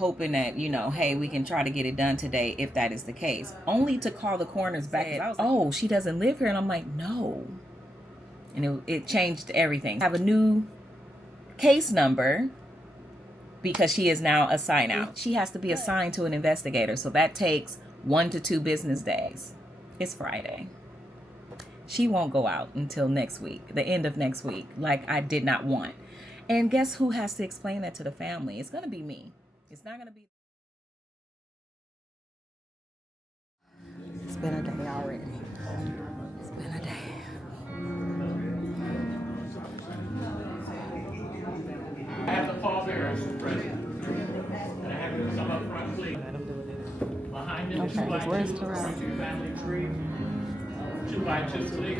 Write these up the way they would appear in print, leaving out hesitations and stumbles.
hoping that, you know, hey, we can try to get it done today if that is the case. Only to call the coroner's back. I was like, oh, she doesn't live here. And I'm like, no. And it changed everything. I have a new case number because she is now assigned out. She has to be assigned to an investigator. So that takes 1 to 2 business days. It's Friday. She won't go out until next week, the end of next week, like I did not want. And guess who has to explain that to the family? It's going to be me. It's not going to be. It's been a day already. It's been a day. I have the pallbearers present. And I have you come up front, please. Behind them is Okay, 2 by 2 where's Terrell? from your family tree. 2 by 2, please.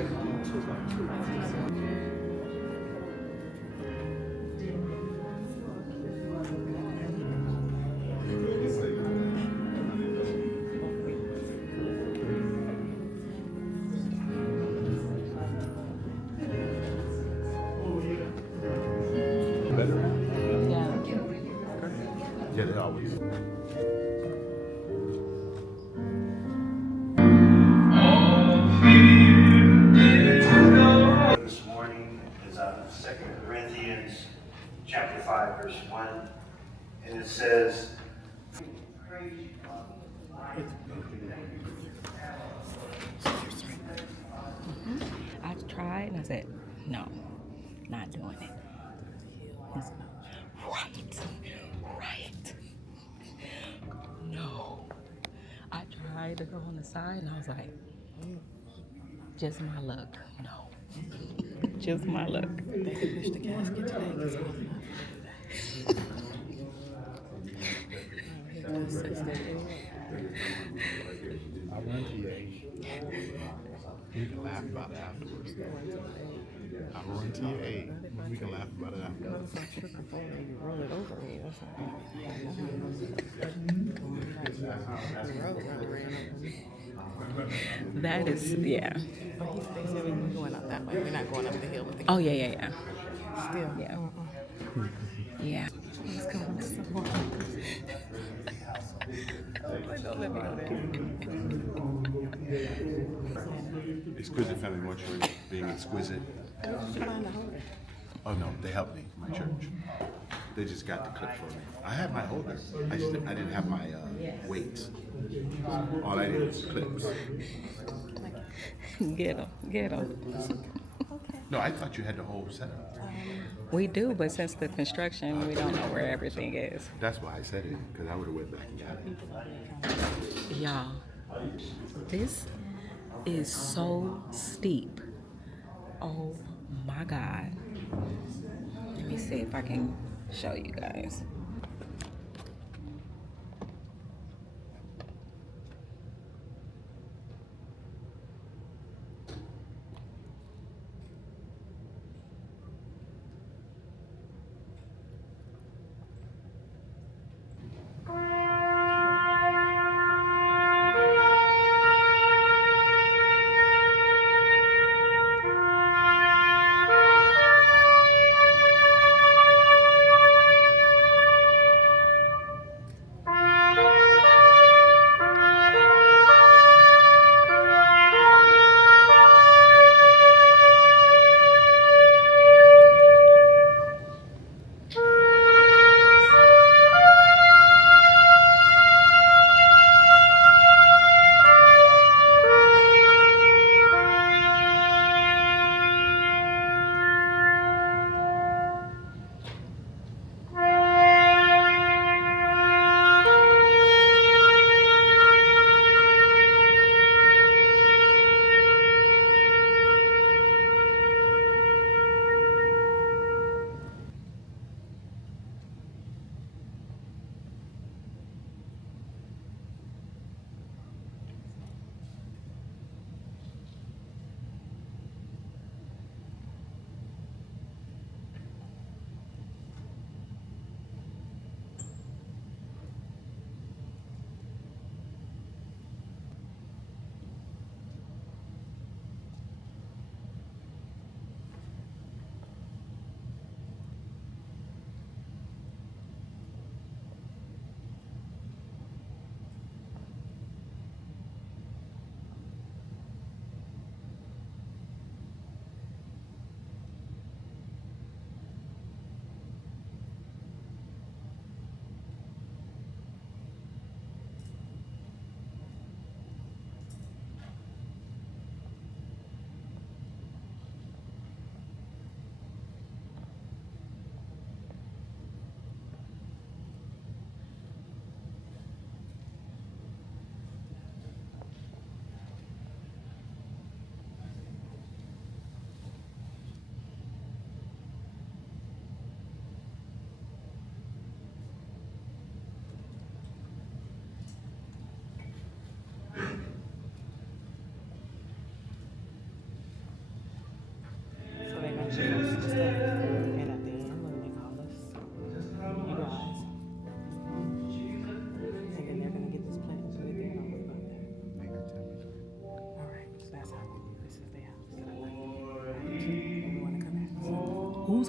Yeah, they always. This morning is out of 2 Corinthians chapter 5, verse 1, and it says, I tried and I said, no, not doing it. Right. No. I tried to go on the side and I was like, just my luck. No. Just my luck. They could push the casket today because I was I run to your age. We can laugh about it afterwards. I run to your age. We can laugh about it afterwards. not. If I trip and fall and you roll it over me, that's not the road ran over me. That is, yeah. But they said we were going up that way. We're not going up the hill with the Oh, yeah. still. Yeah. Yeah. It's going so hard. Don't let me go there. Exquisite Family Mortuary, being exquisite. Oh no, they helped me, my church. They just got the clip for me. I had my holder. I didn't have my weights. All I did was clips. Get them. No, I thought you had the whole setup. We do, but since the construction, we don't know where everything is. That's why I said it, because I would have went back and got it. Y'all, this is so steep. Oh my God. Let me see if I can show you guys.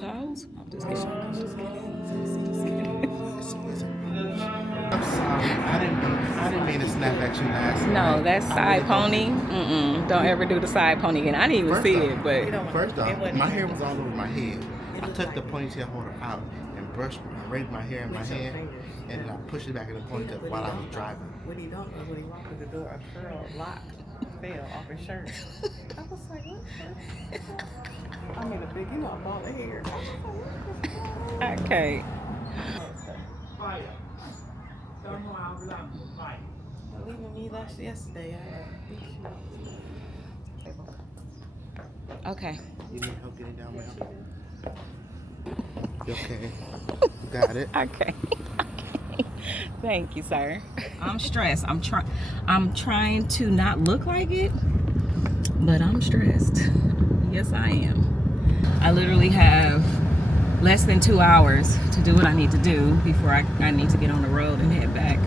towels? I'm just kidding. I'm sorry. I didn't mean to snap at you last night. No, that's side pony. Don't ever do the side pony again. I didn't even see it, but First off, my hair was all over my head. I took the ponytail holder out and raked my hair in my hand, and then I pushed it back in the ponytail while I was driving. What he don't know, when he walked through the door, a curl lock fell off his shirt. I was like, what the fuck? I mean, a big, a ball of hair. okay. Fire. Don't know how to fire. Leaving me yesterday, Okay. You need help getting down, ma'am? You okay? Got it. Okay. Thank you, sir. I'm stressed. I'm trying to not look like it, but I'm stressed. Yes, I am. I literally have less than 2 hours to do what I need to do before I need to get on the road and head back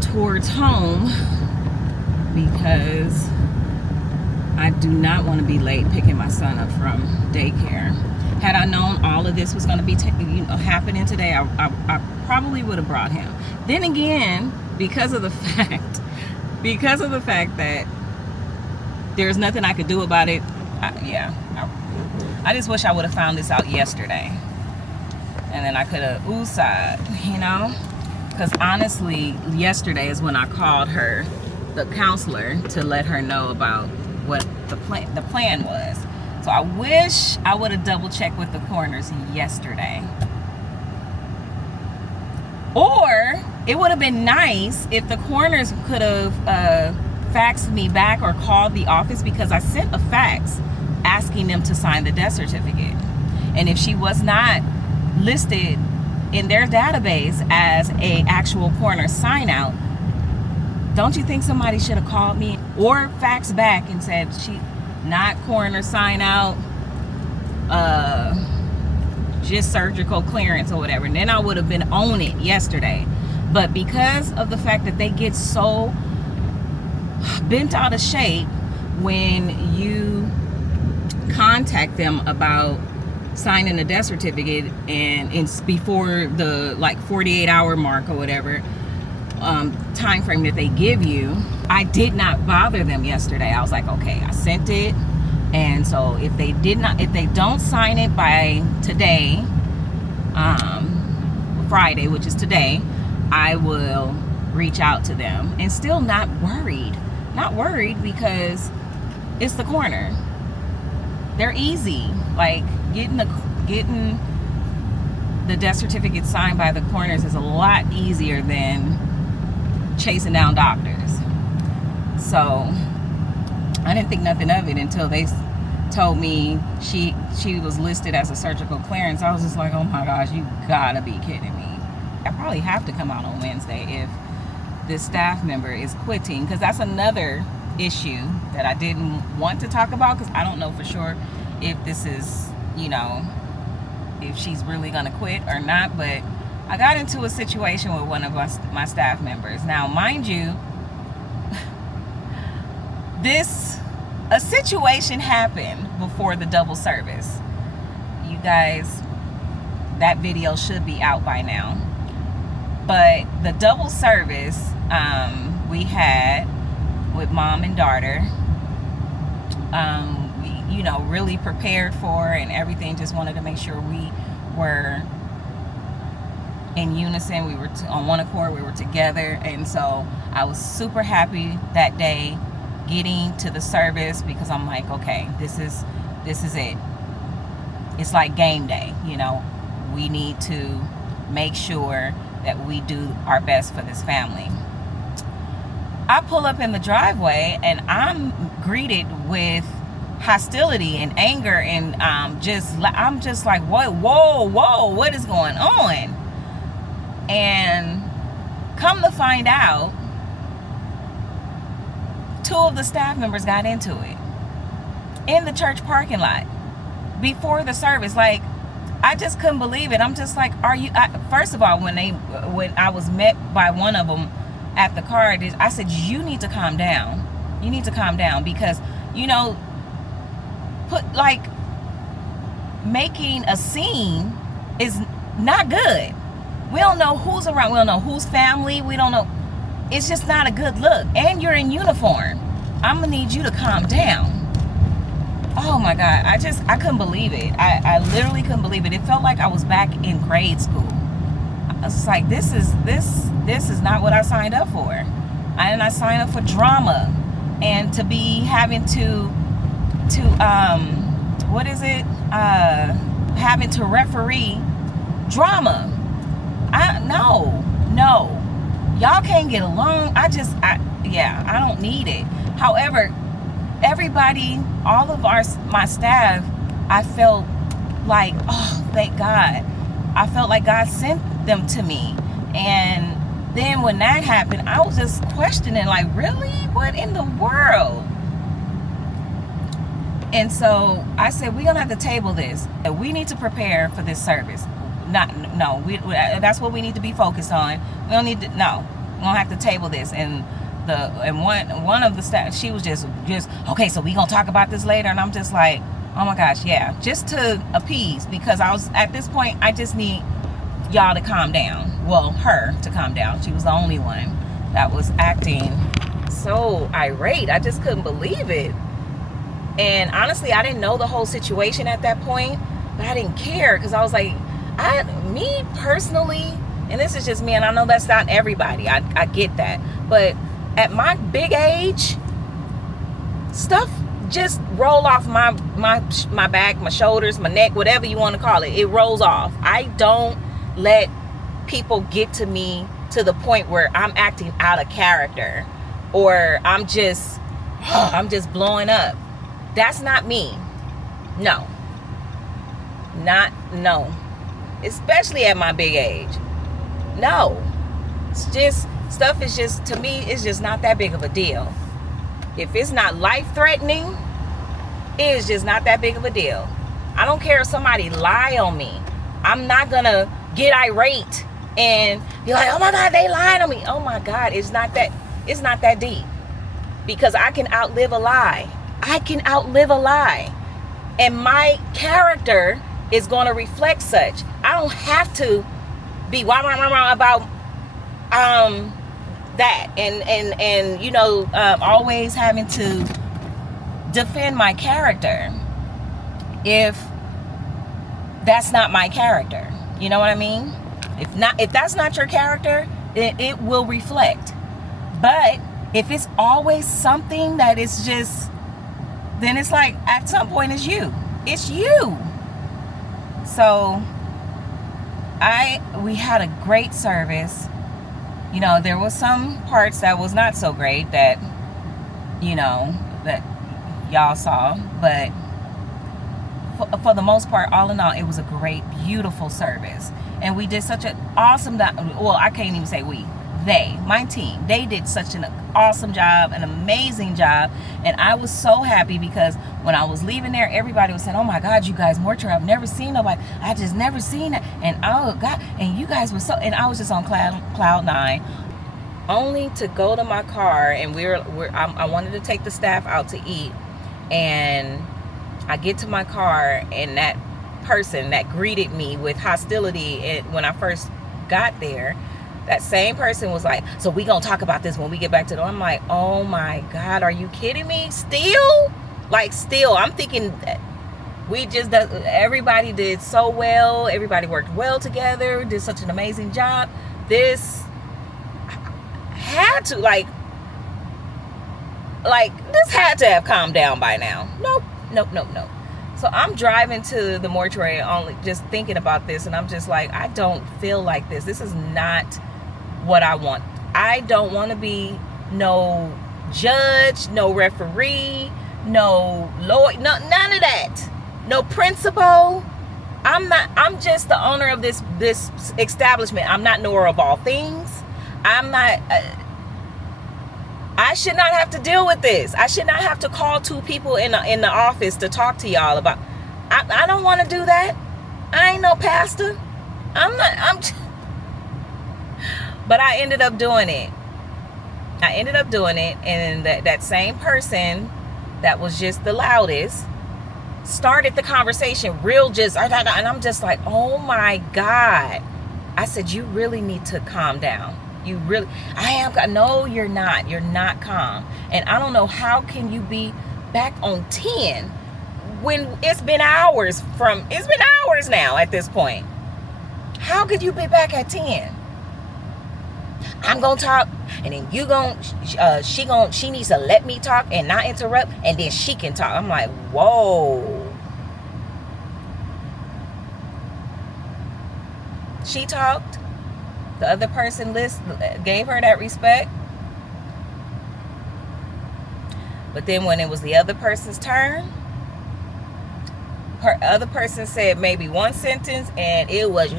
towards home, because I do not want to be late picking my son up from daycare. Had I known all of this was going to be happening today, I probably would have brought him. Then again, because of the fact that there's nothing I could do about it, I just wish I would have found this out yesterday, and then I could have oosad, because honestly, yesterday is when I called her, the counselor, to let her know about what the plan was. So I wish I would have double checked with the coroners yesterday. Or it would have been nice if the coroners could have faxed me back or called the office, because I sent a fax asking them to sign the death certificate. And if she was not listed in their database as a actual coroner sign out, don't you think somebody should have called me or faxed back and said she not coroner sign out, just surgical clearance or whatever, and then I would have been on it yesterday. But because of the fact that they get so bent out of shape when you contact them about signing a death certificate, and it's before the 48-hour mark or whatever time frame that they give you, I did not bother them yesterday. I was like, okay, I sent it, and so if they don't sign it by today, Friday, which is today, I will reach out to them. And still not worried because it's the coroner. They're easy. Like getting the death certificate signed by the coroners is a lot easier than chasing down doctors. So I didn't think nothing of it until they told me she was listed as a surgical clearance. I was just like, oh my gosh, you gotta be kidding me. I probably have to come out on Wednesday if this staff member is quitting, because that's another issue that I didn't want to talk about, because I don't know for sure if this is, if she's really gonna quit or not. But I got into a situation with one of my staff members. Now, mind you, a situation happened before the double service. You guys, that video should be out by now. But the double service we had with mom and daughter, we, really prepared for, and everything. Just wanted to make sure we were in unison. We were on one accord. We were together. And so I was super happy that day getting to the service, because I'm like, okay, this is it. It's like game day. We need to make sure that we do our best for this family. I pull up in the driveway and I'm greeted with hostility and anger, and I'm just like, whoa, what is going on? And come to find out, 2 of the staff members got into it in the church parking lot before the service. Like, I just couldn't believe it. I'm just like, first of all, when I was met by one of them at the car, I said, you need to calm down. making a scene is not good. We don't know who's around. We don't know whose family. We don't know. It's just not a good look. And you're in uniform. I'm gonna need you to calm down. Oh my God, I couldn't believe it. I literally couldn't believe it. It felt like I was back in grade school. I was like, this is not what I signed up for. And I signed up for drama, and to be having to what is it? Having to referee drama. No. Y'all can't get along. I don't need it. However, everybody, all of my staff, I felt like, oh, thank God. I felt like God sent them to me. And then when that happened, I was just questioning, like, really? What in the world? And so I said, we're going to have to table this. We need to prepare for this service. That's what we need to be focused on. We don't need to, no. We're going to have to table this. And one of the staff, she was just okay, so we gonna talk about this later. And I'm just like, oh my gosh, yeah, just to appease, because I was at this point, I just need y'all to calm down. Well, her to calm down. She was the only one that was acting so irate. I just couldn't believe it. And honestly, I didn't know the whole situation at that point, but I didn't care, because I was like, me personally, and this is just me, and I know that's not everybody, I get that, but at my big age, stuff just roll off my back, my shoulders, my neck, whatever you want to call it. It rolls off. I don't let people get to me to the point where I'm acting out of character, or I'm just blowing up. That's not me. No. Especially at my big age. No. It's just, stuff is just, to me, it's just not that big of a deal. If it's not life-threatening, it is just not that big of a deal. I don't care if somebody lie on me. I'm not gonna get irate and be like, oh my God, they lied on me. Oh my God, it's not that deep. Because I can outlive a lie. And my character is gonna reflect such. I don't have to be about that and always having to defend my character if that's not my character. You know what I mean? If that's not your character, then it will reflect. But if it's always something that is just, then it's like at some point it's you. So we had a great service. There was some parts that was not so great that y'all saw, but for the most part, all in all, it was a great, beautiful service. And we did such an awesome, I can't even say we, my team, they did such an awesome job, an amazing job. And I was so happy, because when I was leaving there, everybody was saying, oh my God, you guys, mortuary, I've never seen nobody. I just never seen it. And oh God, and you guys were so, and I was just on cloud nine, only to go to my car. And I wanted to take the staff out to eat. And I get to my car, and that person that greeted me with hostility when I first got there, that same person was like, so we gonna talk about this when we get back to the, I'm like, oh my God, are you kidding me? Still, I'm thinking everybody did so well. Everybody worked well together, did such an amazing job. This had to this had to have calmed down by now. Nope. So I'm driving to the mortuary, only just thinking about this, and I'm just like, I don't feel like this. This is not what I want. I don't want to be no judge, no referee, no lawyer, none of that. No principal. I'm just the owner of this establishment. I'm not knower of all things. I'm not I should not have to deal with this. I should not have to call two people in the office to talk to y'all about. I don't want to do that. I ain't no pastor. But I ended up doing it. And that same person that was just the loudest started the conversation real just, and I'm just like, oh my God. I said, you really need to calm down. You really, I am, no, you're not. You're not calm. And I don't know, how can you be back on 10 when it's been hours now at this point? How could you be back at 10? I'm gonna talk, and then she needs to let me talk and not interrupt, and then she can talk. I'm like, whoa. She talked. The other person gave her that respect. But then when it was the other person's turn, her other person said maybe one sentence, and it was,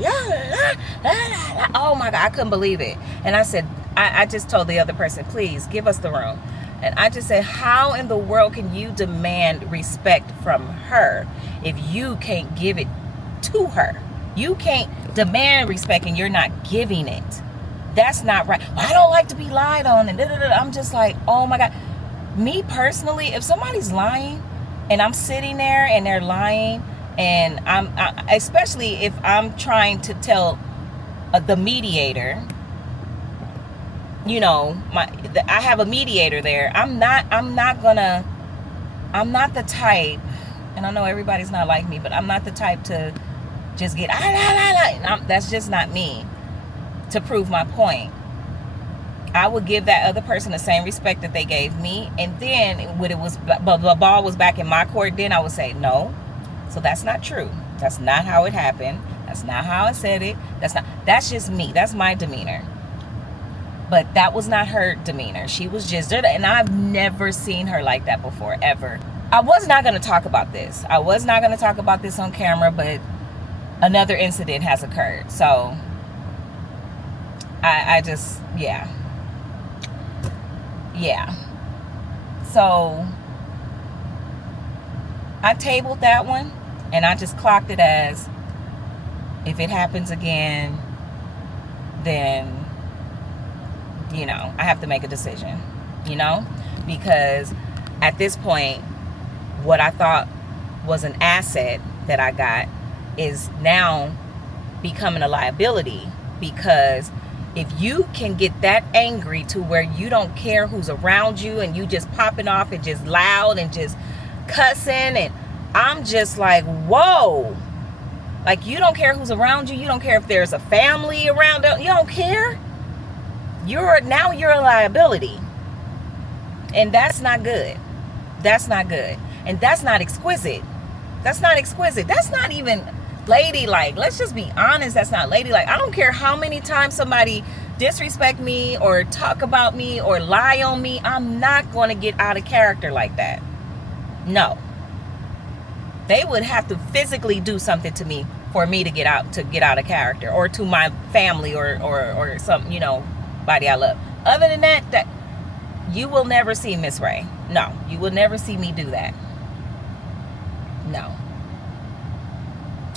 oh my God, I couldn't believe it. And I said, I just told the other person, please give us the room. And I just said, how in the world can you demand respect from her if you can't give it to her? You can't demand respect and you're not giving it. That's not right. I don't like to be lied on. And I'm just like, oh my God. Me personally, if somebody's lying and I'm sitting there and they're lying, and especially if I'm trying to tell the mediator, you know, I have a mediator there. I'm not the type, and I know everybody's not like me, but I'm not the type to just get, that's just not me, to prove my point. I would give that other person the same respect that they gave me. And then when the ball was back in my court, then I would say, no. So that's not true. That's not how it happened. That's not how I said it. That's just me. That's my demeanor. But that was not her demeanor. She was just, and I've never seen her like that before, ever. I was not going to talk about this. I was not going to talk about this on camera, but another incident has occurred. So I just, yeah. So I tabled that one, and I just clocked it as, if it happens again, then, you know, I have to make a decision, you know, because at this point, what I thought was an asset that I got is now becoming a liability, because if you can get that angry to where you don't care who's around you and you just popping off and just loud and just cussing, and I'm just like, whoa, like, you don't care who's around you. You don't care if there's a family around. You don't care. Now you're a liability, and that's not good. That's not good, and that's not exquisite. That's not exquisite. That's not even ladylike. Let's just be honest. That's not ladylike. I don't care how many times somebody disrespect me or talk about me or lie on me. I'm not going to get out of character like that. No. They would have to physically do something to me for me to get out of character, or to my family or some, you know, body I love. Other than that you will never see Miss Ray. No, you will never see me do that. No.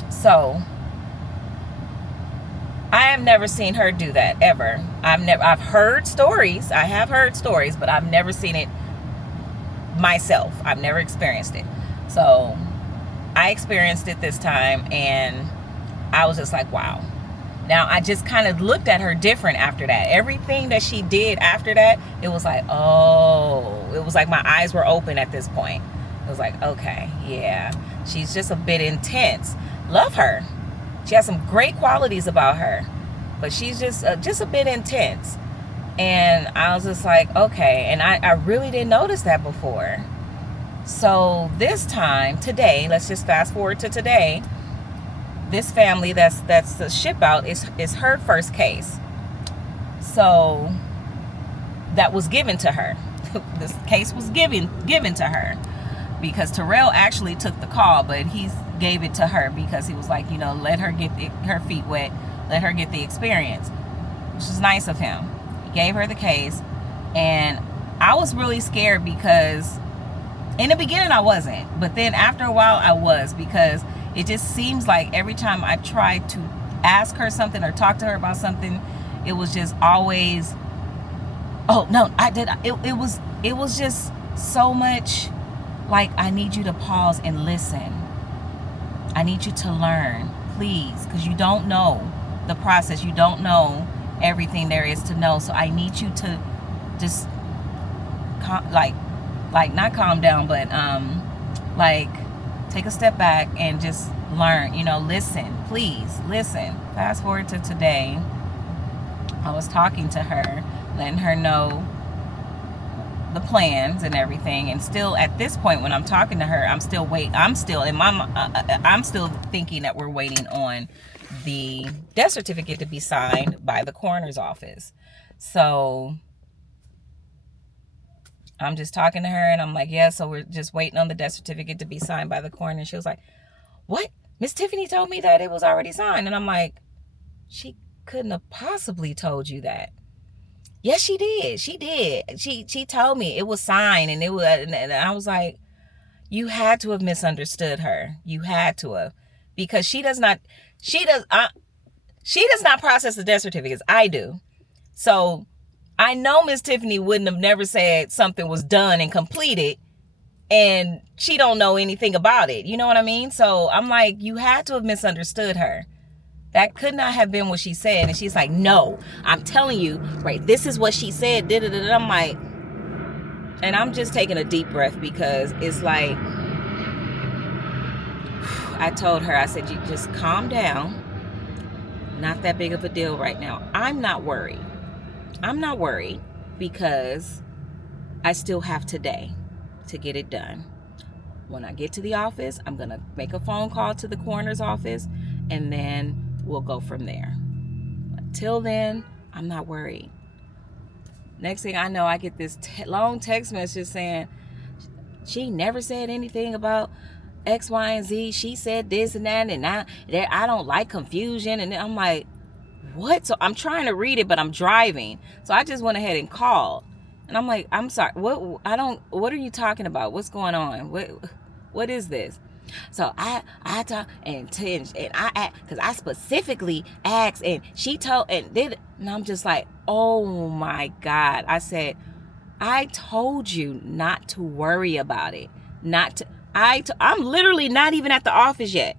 So I have never seen her do that, ever. I've heard stories. I have heard stories, but I've never seen it myself. I've never experienced it. So I experienced it this time, and I was just like, wow. Now I just kind of looked at her different after that. Everything that she did after that, it was like, oh, it was like my eyes were open at this point. It was like, okay, yeah, she's just a bit intense. Love her. She has some great qualities about her, but she's just a bit intense. And I was just like, okay. And I really didn't notice that before. So this time, today, let's just fast forward to today. This family that's the ship out is her first case. So that was given to her. This case was given to her, because Terrell actually took the call, but he gave it to her because he was like, you know, let her get her feet wet, let her get the experience, which is nice of him. He gave her the case, and I was really scared, because in the beginning I wasn't, but then after a while I was, because it just seems like every time I tried to ask her something or talk to her about something, it was just always, oh no, I did. It was just so much Like, I need you to pause and listen. I need you to learn, please, because you don't know the process. You don't know everything there is to know. So I need you to just not calm down, but like take a step back and just learn, listen, please listen. Fast forward to today. I was talking to her, letting her know the plans and everything, and still at this point when I'm talking to her, I'm still thinking that we're waiting on the death certificate to be signed by the coroner's office. So I'm just talking to her and I'm like, yeah, so we're just waiting on the death certificate to be signed by the coroner. And she was like, what? Miss Tiffany told me that it was already signed. And I'm like, she couldn't have possibly told you that. Yes, she did. She did. She told me it was signed, and and I was like, you had to have misunderstood her. You had to have, because she does not process the death certificates. I do. So I know Miss Tiffany wouldn't have never said something was done and completed and she don't know anything about it. You know what I mean? So I'm like, you had to have misunderstood her. That could not have been what she said. And she's like, no, I'm telling you, right, this is what she said. I'm like, and I'm just taking a deep breath, because it's like, I told her, I said, you just calm down. Not that big of a deal right now. I'm not worried. Because I still have today to get it done. When I get to the office, I'm going to make a phone call to the coroner's office, and then we'll go from there. Until then, I'm not worried. Next thing I know, I get this long text message saying, she never said anything about X, Y, and Z. She said this and that, and I don't like confusion. And I'm like, what? So I'm trying to read it, but I'm driving. So I just went ahead and called. And I'm like, I'm sorry, what are you talking about? What's going on? What is this? So I talk and I, because I specifically asked, and she told, and I'm just like, oh my God. I said, I told you not to worry about it. I'm literally not even at the office yet.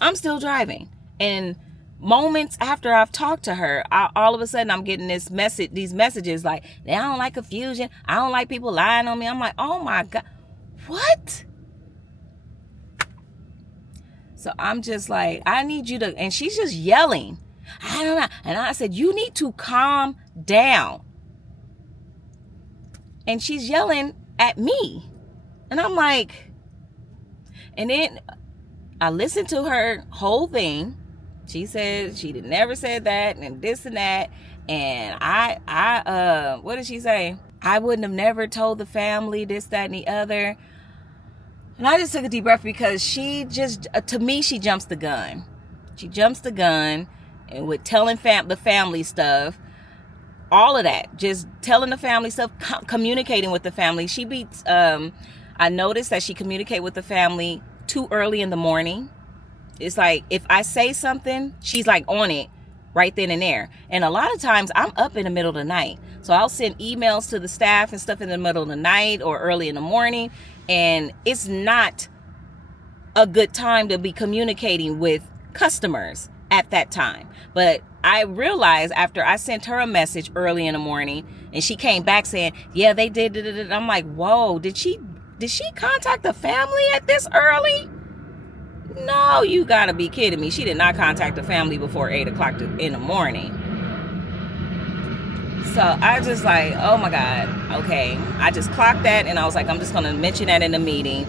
I'm still driving. And moments after I've talked to her, all of a sudden I'm getting these messages like, I don't like confusion. I don't like people lying on me. I'm like, oh my God, what? So I'm just like, I need you to, and she's just yelling. I don't know. And I said, you need to calm down. And she's yelling at me. And I'm like, and then I listened to her whole thing. She said she never said that and this and that. And I what did she say? I wouldn't have never told the family this, that, and the other. And I just took a deep breath, because she just, to me, she jumps the gun. She jumps the gun, and with telling the family stuff, all of that, just telling the family stuff, communicating with the family. She beats, I noticed that she communicates with the family too early in the morning. It's like, if I say something, she's like on it right then and there. And a lot of times I'm up in the middle of the night. So I'll send emails to the staff and stuff in the middle of the night or early in the morning. And it's not a good time to be communicating with customers at that time. But I realized after I sent her a message early in the morning, and she came back saying, yeah, they did. I'm like, whoa, did she contact the family at this early? No, you gotta be kidding me. She did not contact the family before 8 o'clock in the morning. So I just like, oh my God, okay. I just clocked that, and I was like, I'm just gonna mention that in the meeting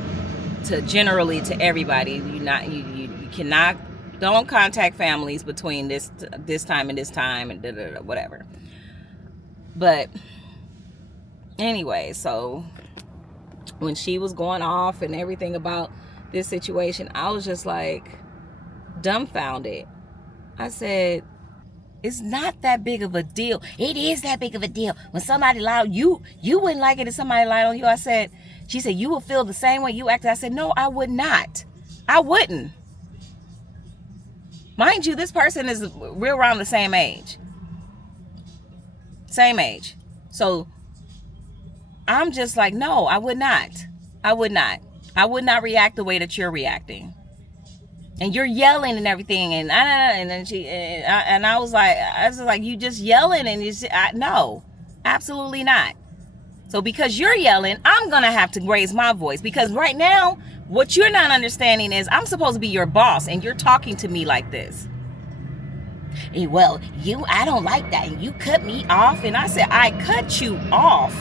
to everybody. You cannot, don't contact families between this time and this time, and whatever. But anyway, so when she was going off and everything about this situation, I was just like dumbfounded. I said, it's not that big of a deal. It is that big of a deal. When somebody lied, you wouldn't like it if somebody lied on you. She said, you will feel the same way you acted. I said, no, I would not. I wouldn't. Mind you, this person is real around the same age. So I'm just like, no, I would not. I would not react the way that you're reacting. And you're yelling and everything, and I was like, you just yelling, and no, absolutely not. So because you're yelling, I'm gonna have to raise my voice, because right now, what you're not understanding is I'm supposed to be your boss, and you're talking to me like this. Well, I don't like that, and you cut me off, and I said, I cut you off.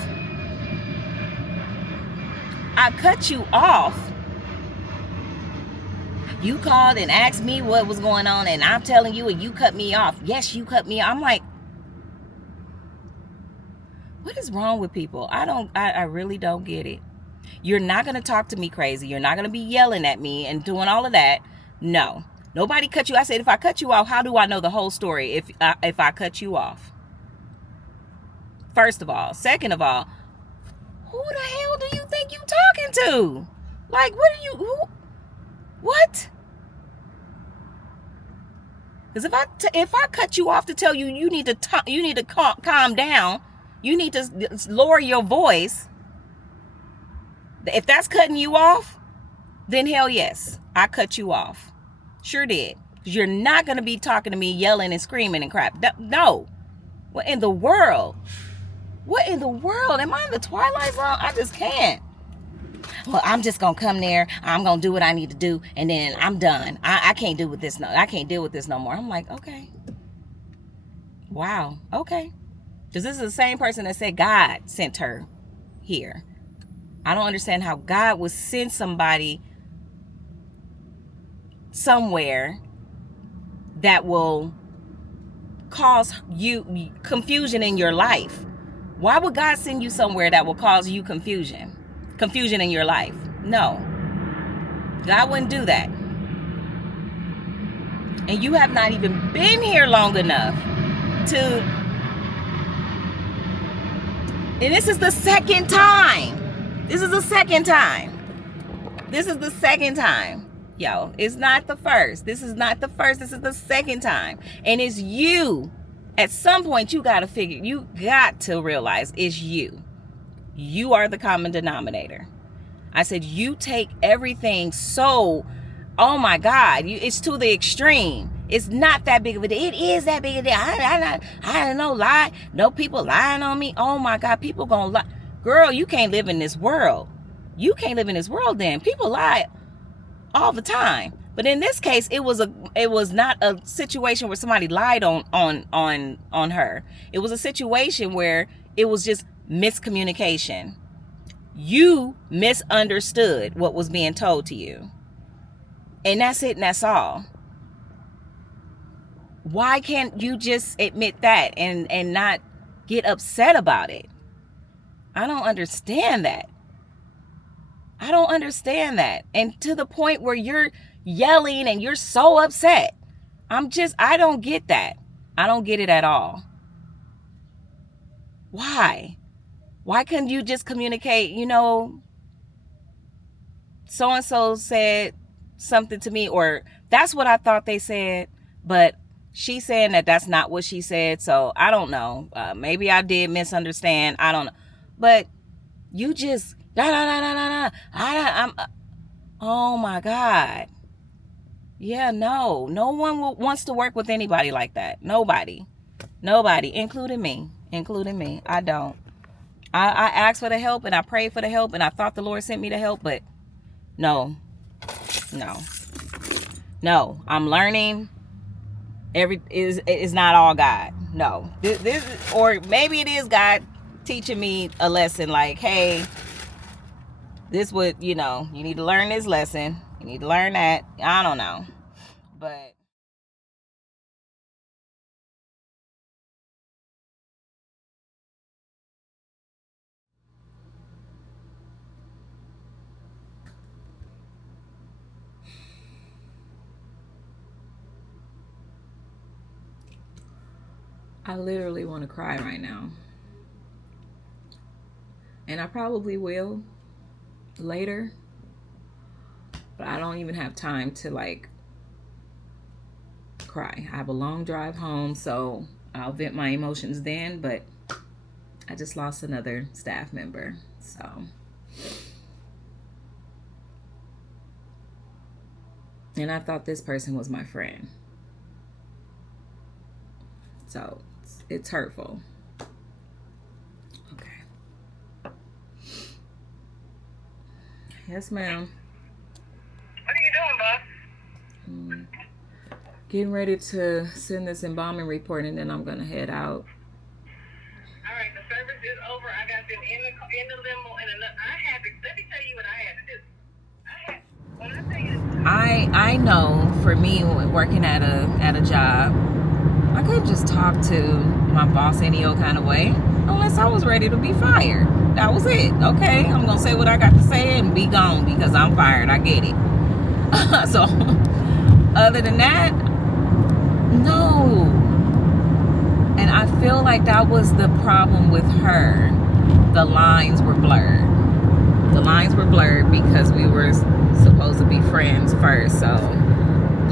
I cut you off. You called and asked me what was going on, and I'm telling you, and you cut me off. Yes, you cut me off. I'm like, what is wrong with people? I really don't get it. You're not going to talk to me crazy. You're not going to be yelling at me and doing all of that. No. Nobody cut you. I said, if I cut you off, how do I know the whole story if I cut you off? First of all. Second of all, who the hell do you think you talking to? Like, what? Because if I cut you off to tell you you need to calm down, you need to lower your voice. If that's cutting you off, then hell yes, I cut you off. Sure did. Because you're not going to be talking to me yelling and screaming and crap. No. What in the world? What in the world? Am I in the Twilight Zone? I just can't. Well, I'm just going to come there. I'm going to do what I need to do. And then I'm done. I can't deal with this. I can't deal with this no more. I'm like, okay. Wow. Okay. Because this is the same person that said God sent her here. I don't understand how God would send somebody somewhere that will cause you confusion in your life. Why would God send you somewhere that will cause you confusion in your life? No, God wouldn't do that. And you have not even been here long enough to, and this is the second time. Yo, it's not the first. This is not the first. This is the second time. And it's you. At some point, you got to realize it's you. You are the common denominator. I said, you take everything so, oh my God, it's to the extreme. It's not that big of a deal. It is that big of a deal. I don't know, lie. No people lying on me. Oh my God, people gonna lie. Girl, you can't live in this world. You can't live in this world then. People lie all the time. But in this case, it was not a situation where somebody lied on her. It was a situation where it was just miscommunication. You misunderstood what was being told to you. And that's it, and that's all. Why can't you just admit that and not get upset about it? I don't understand that. And to the point where you're yelling and you're so upset. I don't get that. I don't get it at all. Why? Why couldn't you just communicate, so-and-so said something to me, or that's what I thought they said, but she's saying that that's not what she said. So I don't know. Maybe I did misunderstand. I don't know. But you just, oh my God. Yeah, no one wants to work with anybody like that. Nobody, including me. I don't. I asked for the help and I prayed for the help and I thought the Lord sent me the help, but no. I'm learning. Is not all God. No, this or maybe it is God teaching me a lesson. Like, hey, this would you need to learn this lesson. You need to learn that. I don't know, but. I literally want to cry right now. And I probably will later. But I don't even have time to cry. I have a long drive home, so I'll vent my emotions then, but I just lost another staff member. So And I thought this person was my friend. So it's hurtful. Okay. Yes, ma'am. What are you doing, boss? Getting ready to send this embalming report, and then I'm gonna head out. All right, the service is over. I got them in the limo, and let me tell you what I had to do. I know for me, working at a job, I couldn't just talk to my boss any old kind of way unless I was ready to be fired. That was it. Okay, I'm gonna say what I got to say and be gone because I'm fired. I get it. So other than that, no. And I feel like that was the problem with her. The lines were blurred. The lines were blurred because we were supposed to be friends first. So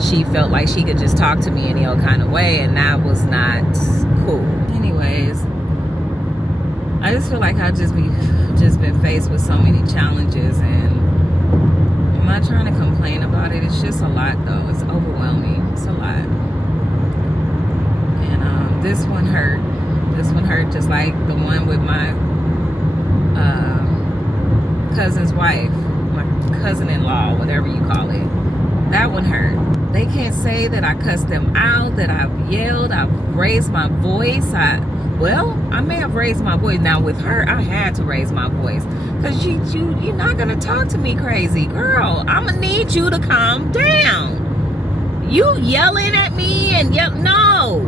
she felt like she could just talk to me any old kind of way, and that was not cool. Anyways, I just feel like I've just been faced with so many challenges, and I'm not trying to complain about it. It's just a lot, though. It's overwhelming. It's a lot. And this one hurt. This one hurt just like the one with my cousin's wife, my cousin-in-law, whatever you call it. That one hurt. They can't say that I cussed them out, that I've yelled, I've raised my voice. I may have raised my voice. Now with her, I had to raise my voice because you're not gonna talk to me crazy, girl. I'm gonna need you to calm down. You yelling at me and no.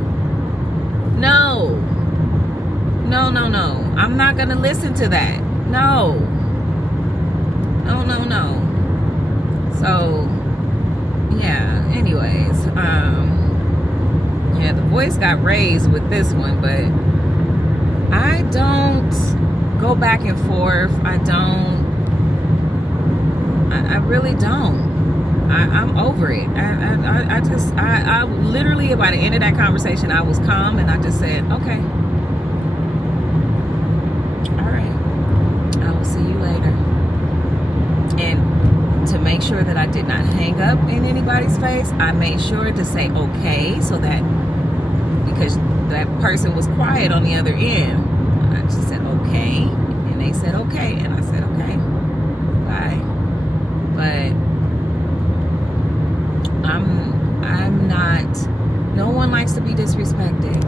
I'm not gonna listen to that. No. So yeah, anyways, the voice got raised with this one, but I don't go back and forth. I really don't. I'm over it. I literally, by the end of that conversation, I was calm and I just said, okay, all right, I will see you later. And to make sure that I did not hang up in anybody's face, I made sure to say okay, so that, because that person was quiet on the other end, I just said okay, and they said okay, and I said okay, bye. But I'm not, no one likes to be disrespected.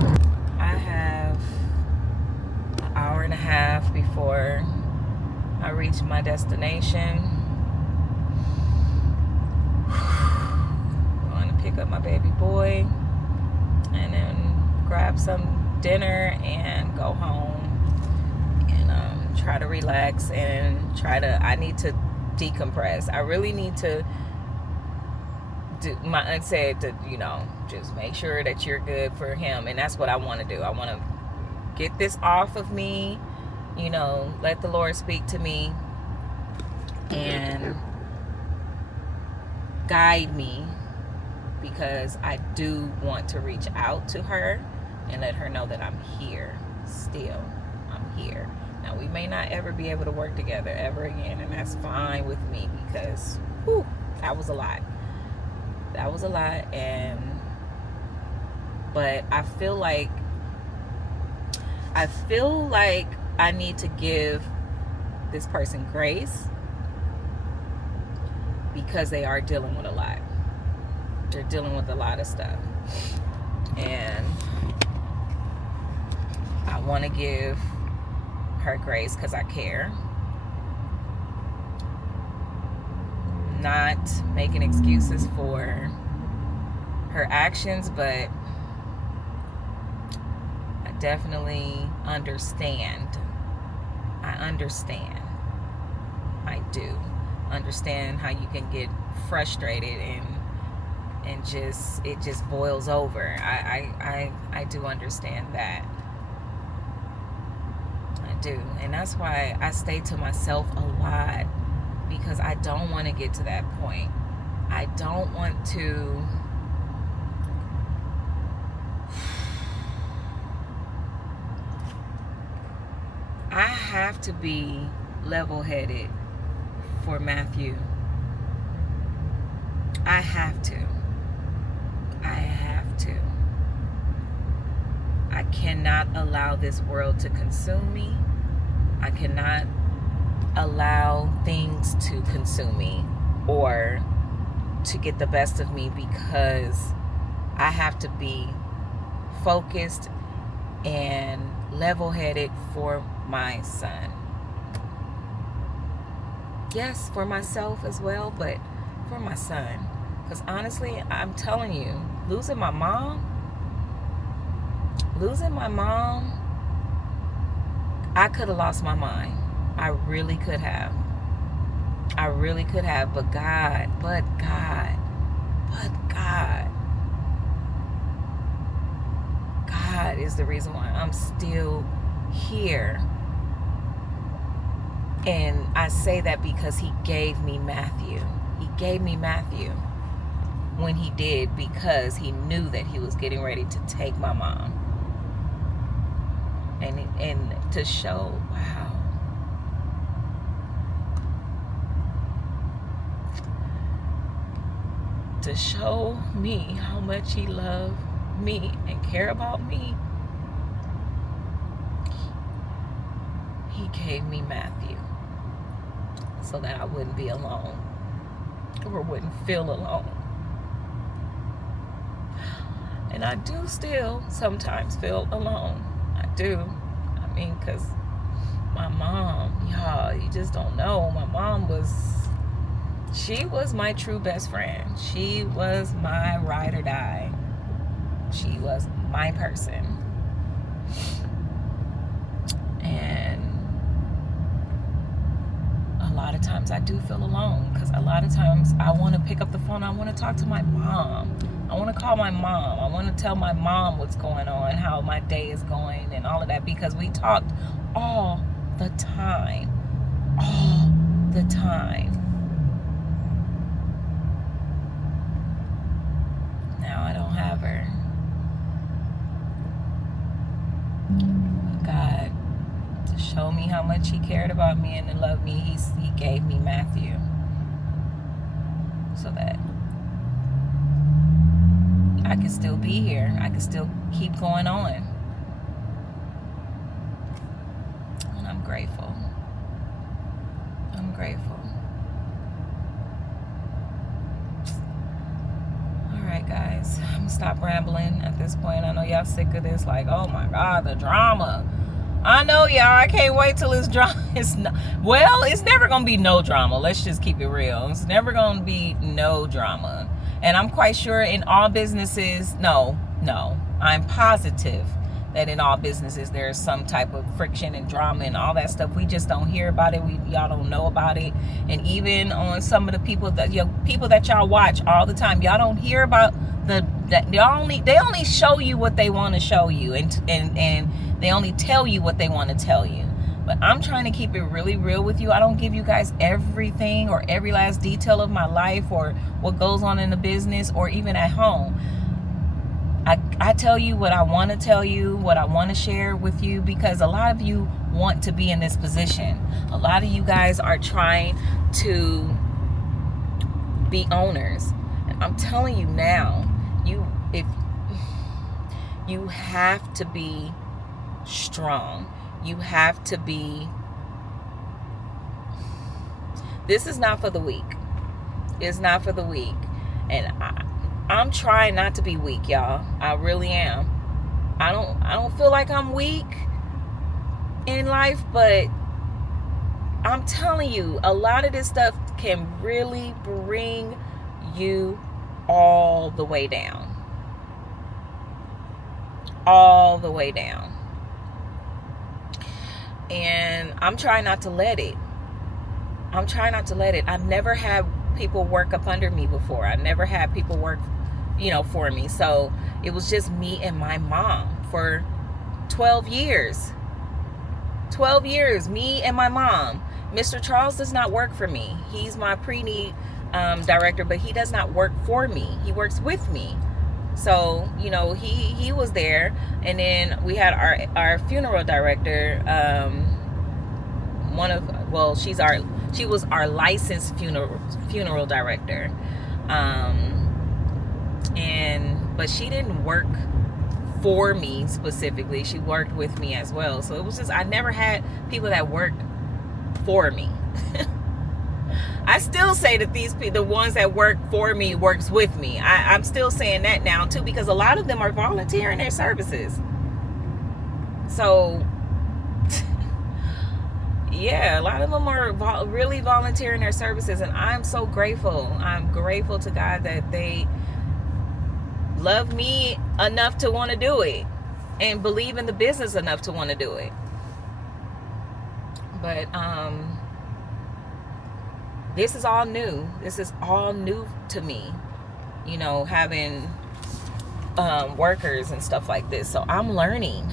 I have an hour and a half before I reach my destination. I'm going to pick up my baby boy and then grab some dinner and go home and try to relax and I need to decompress. I really need to do, my aunt said to, just make sure that you're good for him, and that's what I want to do. I want to get this off of me, let the Lord speak to me and guide me, because I do want to reach out to her and let her know that I'm here still. I'm here. Now, we may not ever be able to work together ever again, and that's fine with me, because that was a lot. That was a lot, but I feel like I need to give this person grace, because they are dealing with a lot. They're dealing with a lot of stuff, and I want to give her grace because I care. Not making excuses for her actions, but I definitely understand. I do understand how you can get frustrated and it just boils over. I do understand that. I do. And that's why I stay to myself a lot, because I don't want to get to that point. I don't want to I have to be level-headed for Matthew. I have to. I have to. I cannot allow this world to consume me. I cannot allow things to consume me or to get the best of me, because I have to be focused and level-headed for my son. Yes, for myself as well, but for my son. Because honestly, I'm telling you, losing my mom, I could have lost my mind. I really could have. But God is the reason why I'm still here. And I say that because he gave me Matthew. He gave me Matthew when he did, because he knew that he was getting ready to take my mom. And to show, wow. To show me how much he loved me and care about me, he gave me Matthew so that I wouldn't be alone or wouldn't feel alone. And I do still sometimes feel alone. I do. I mean, because my mom, y'all, you just don't know. My mom she was my true best friend. She was my ride or die. She was my person. And a lot of times I do feel alone, because a lot of times I want to pick up the phone. I want to talk to my mom. I want to call my mom. I want to tell my mom what's going on, how my day is going and all of that, because we talked all the time. All the time. Now I don't have her. God, to show me how much he cared about me and to love me, he gave me Matthew, so that I can still be here. I can still keep going on. And I'm grateful. I'm grateful. Alright, guys. I'm gonna stop rambling at this point. I know y'all sick of this. Like, oh my God, the drama. I know, y'all. I can't wait till it's drama. It's never gonna be no drama. Let's just keep it real. It's never gonna be no drama. And I'm quite sure in all businesses, no, I'm positive that in all businesses there's some type of friction and drama and all that stuff. We just don't hear about it. Y'all don't know about it. And even on some of the people that y'all watch all the time, y'all don't hear about they only show you what they want to show you, and they only tell you what they want to tell you. But I'm trying to keep it really real with you. I don't give you guys everything or every last detail of my life or what goes on in the business or even at home. I tell you what I want to tell you, what I want to share with you, because a lot of you want to be in this position. A lot of you guys are trying to be owners. And I'm telling you now, you have to be strong. You have to be. This is not for the weak. It's not for the weak. And I'm trying not to be weak, y'all. I really am. I don't feel like I'm weak in life, but I'm telling you, a lot of this stuff can really bring you all the way down. All the way down. And I'm trying not to let it. I've never had people work up under me before. I never had people work, for me. So it was just me and my mom for 12 years. 12 years, me and my mom. Mr. Charles does not work for me. He's my pre-need director, but he does not work for me. He works with me. So, he was there. And then we had our funeral director, she was our licensed funeral director. But she didn't work for me specifically. She worked with me as well. So it was just, I never had people that worked for me. I still say that the ones that work for me works with me. I'm still saying that now too, because a lot of them are volunteering their services. So yeah, a lot of them are really volunteering their services, and I'm so grateful. I'm grateful to God that they love me enough to want to do it and believe in the business enough to want to do it. But this is all new. This is all new to me, you know, having workers and stuff like this. So I'm learning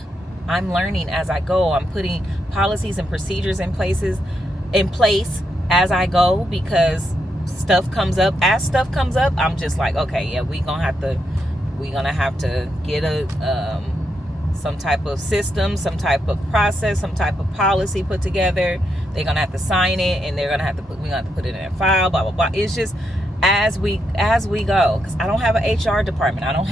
as I go. I'm putting policies and procedures in place as I go, because stuff comes up. As stuff comes up, I'm just like, okay, yeah, we're gonna have to get some type of system, some type of process, some type of policy put together. They're gonna have to sign it, and we're gonna have to put it in a file, blah blah blah. It's just as we go, because I don't have an HR department. I don't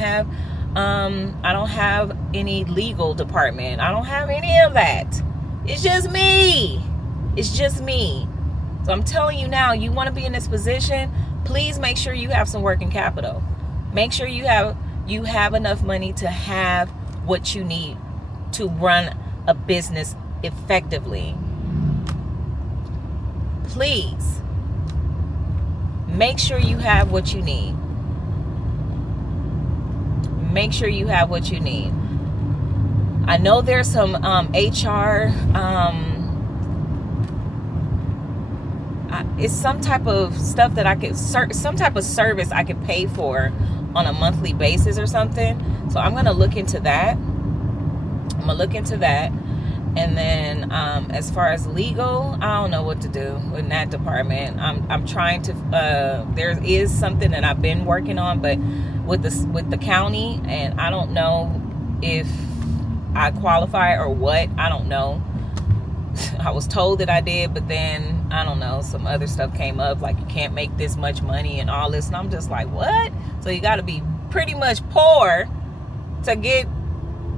have any legal department. I don't have any of that. It's just me. So I'm telling you now, you want to be in this position, please make sure you have some working capital. Make sure you have enough money to have what you need to run a business effectively. Please make sure you have what you need. Make sure you have what you need. I know there's some HR, it's some type of stuff that I could, some type of service I could pay for on a monthly basis or something. So I'm gonna look into that. And then as far as legal, I don't know what to do in that department. I'm trying to. There is something that I've been working on, but with the county, and I don't know if I qualify or what. I don't know. I was told that I did, but then I don't know, some other stuff came up, like you can't make this much money and all this, and I'm just like, what? So you got to be pretty much poor to get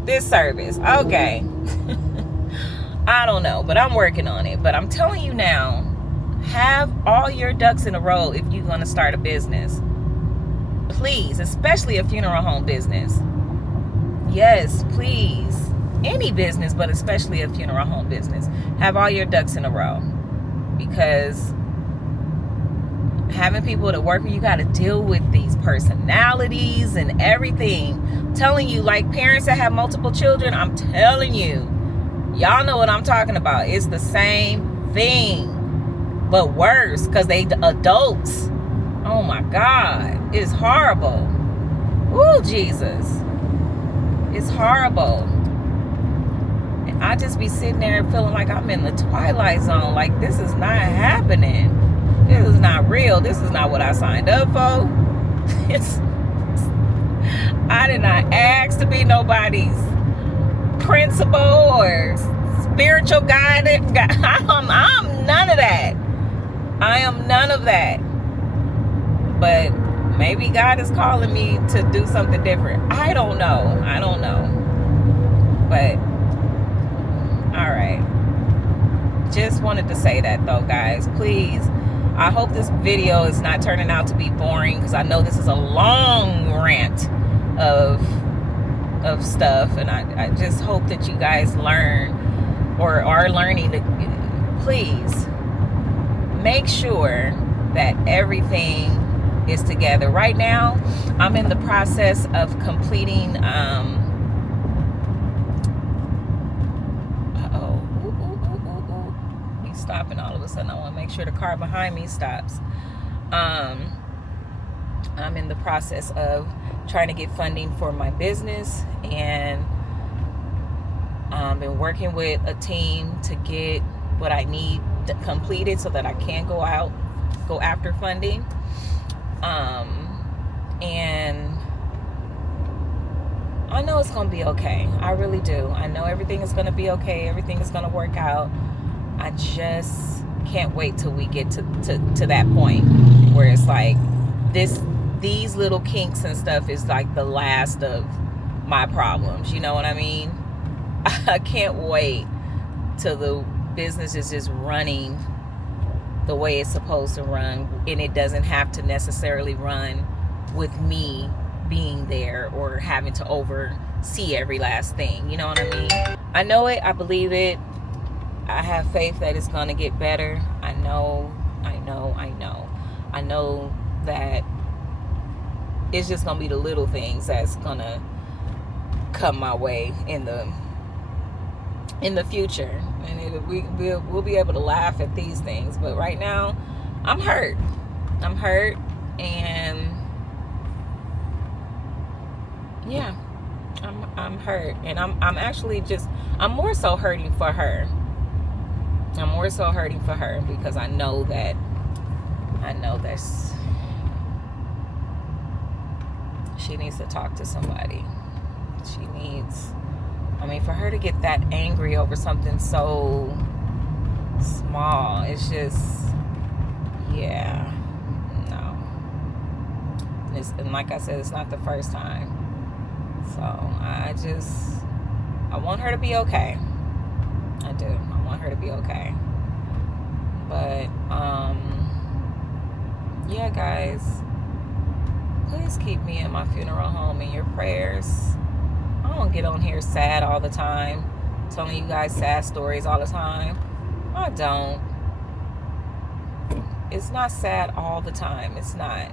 this service. Okay. I don't know, but I'm working on it. But I'm telling you now, have all your ducks in a row if you're going to start a business. Please, especially a funeral home business. Yes, please. Any business, but especially a funeral home business. Have all your ducks in a row. Because having people to work with, you got to deal with these personalities and everything. I'm telling you, like parents that have multiple children, I'm telling you, y'all know what I'm talking about. It's the same thing, but worse, because they adults. Oh my God, it's horrible. Woo, Jesus. It's horrible. And I just be sitting there feeling like I'm in the twilight zone. Like, this is not happening. This is not real. This is not what I signed up for. I did not ask to be nobody's principal or spiritual guide. I'm none of that. I am none of that. But maybe God is calling me to do something different. I don't know. But all right. Just wanted to say that though, guys. Please, I hope this video is not turning out to be boring, because I know this is a long rant of stuff, and I just hope that you guys learn or are learning to, please make sure that everything is together. Right now, I'm in the process of completing he's stopping all of a sudden. I want to make sure the car behind me stops. I'm in the process of trying to get funding for my business, and been working with a team to get what I need completed so that I can go after funding. And I know it's going to be okay. I really do. I know everything is going to be okay. Everything is going to work out. I just can't wait till we get to that point where it's like, this these little kinks and stuff is like the last of my problems. You know what I mean? I can't wait till the business is just running the way it's supposed to run, and it doesn't have to necessarily run with me being there or having to oversee every last thing. You know what I mean? I know it. I believe it. I have faith that it's going to get better. I know that it's just going to be the little things that's going to come my way in the future, and we'll be able to laugh at these things. But right now, I'm hurt, and yeah, I'm hurt, and I'm actually I'm more so hurting for her. I'm more so hurting for her because I know that she needs to talk to somebody. She needs, for her to get that angry over something so small, it's just, yeah, no. And like I said, it's not the first time. So I want her to be okay. I do. I want her to be okay. But, yeah, guys, please keep me and my funeral home in your prayers. I don't get on here sad all the time, telling you guys sad stories all the time. I don't. It's not sad all the time. It's not.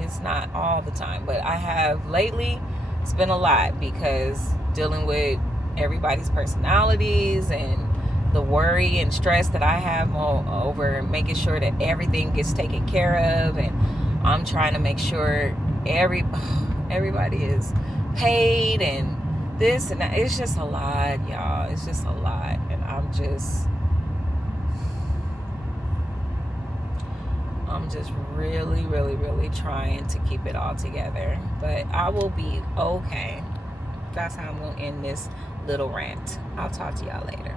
It's not all the time. But I have lately, it's been a lot because dealing with everybody's personalities and the worry and stress that I have over making sure that everything gets taken care of, and I'm trying to make sure everybody is paid and this and that. It's just a lot, y'all. It's just a lot, and I'm just really, really, really trying to keep it all together. But I will be okay. That's how I'm gonna end this little rant. I'll talk to y'all later.